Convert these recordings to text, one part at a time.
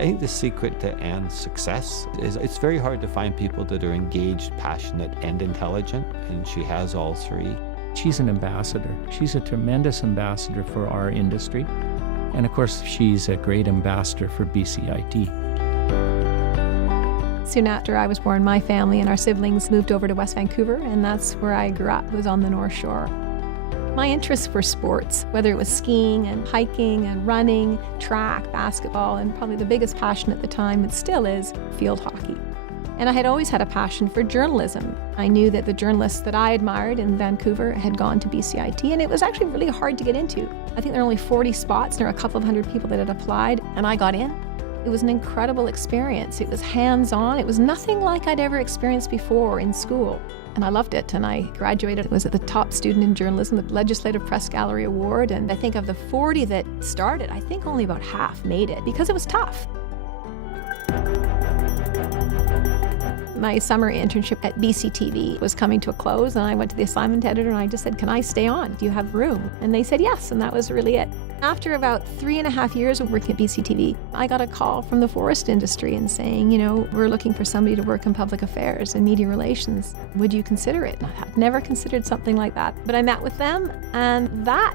I think the secret to Anne's success is it's very hard to find people that are engaged, passionate, and intelligent, and she has all three. She's an ambassador. She's a tremendous ambassador for our industry. And of course, she's a great ambassador for BCIT. Soon after I was born, my family and our siblings moved over to West Vancouver, and that's where I grew up, was on the North Shore. My interests were sports, whether it was skiing and hiking and running, track, basketball, and probably the biggest passion at the time, it still is, field hockey. And I had always had a passion for journalism. I knew that the journalists that I admired in Vancouver had gone to BCIT, and it was actually really hard to get into. I think there were only 40 spots, and there were a couple of hundred people that had applied, and I got in. It was an incredible experience. It was hands-on. It was nothing like I'd ever experienced before in school. And I loved it. And I graduated, was at the top student in journalism, the Legislative Press Gallery Award. And I think of the 40 that started, I think only about half made it because it was tough. My summer internship at BCTV was coming to a close, and I went to the assignment editor and I just said, "Can I stay on? Do you have room?" And they said yes, and that was really it. After about 3.5 years of working at BCTV, I got a call from the forest industry and saying, we're looking for somebody to work in public affairs and media relations. Would you consider it? And I had never considered something like that. But I met with them, and that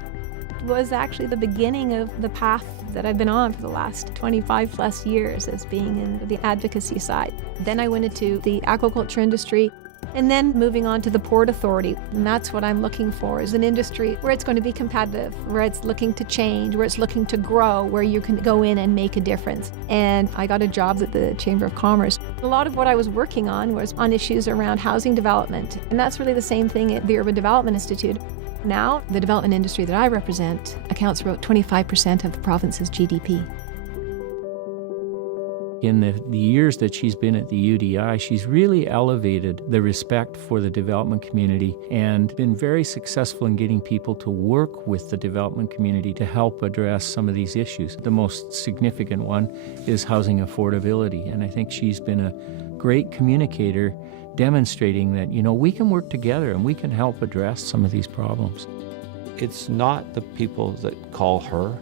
was actually the beginning of the path that I've been on for the last 25 plus years as being in the advocacy side. Then I went into the aquaculture industry, and then moving on to the Port Authority. And that's what I'm looking for, is an industry where it's going to be competitive, where it's looking to change, where it's looking to grow, where you can go in and make a difference. And I got a job at the Chamber of Commerce. A lot of what I was working on was on issues around housing development. And that's really the same thing at the Urban Development Institute. Now, the development industry that I represent accounts for about 25% of the province's GDP. In the years that she's been at the UDI, she's really elevated the respect for the development community and been very successful in getting people to work with the development community to help address some of these issues. The most significant one is housing affordability, and I think she's been a great communicator demonstrating that, we can work together and we can help address some of these problems. It's not the people that call her,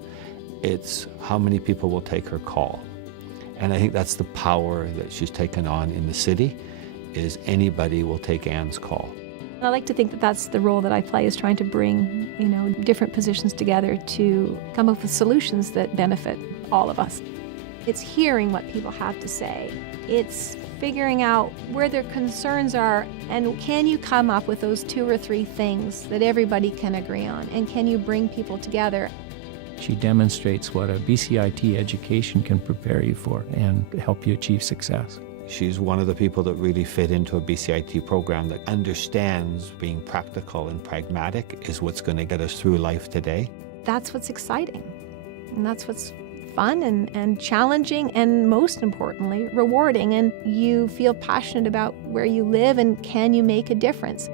it's how many people will take her call. And I think that's the power that she's taken on in the city, is anybody will take Anne's call. I like to think that that's the role that I play, is trying to bring, different positions together to come up with solutions that benefit all of us. It's hearing what people have to say. It's figuring out where their concerns are, and can you come up with those 2 or 3 things that everybody can agree on, and can you bring people together? She demonstrates what a BCIT education can prepare you for and help you achieve success. She's one of the people that really fit into a BCIT program that understands being practical and pragmatic is what's going to get us through life today. That's what's exciting, and that's what's fun and challenging, and most importantly, rewarding. And you feel passionate about where you live, and can you make a difference?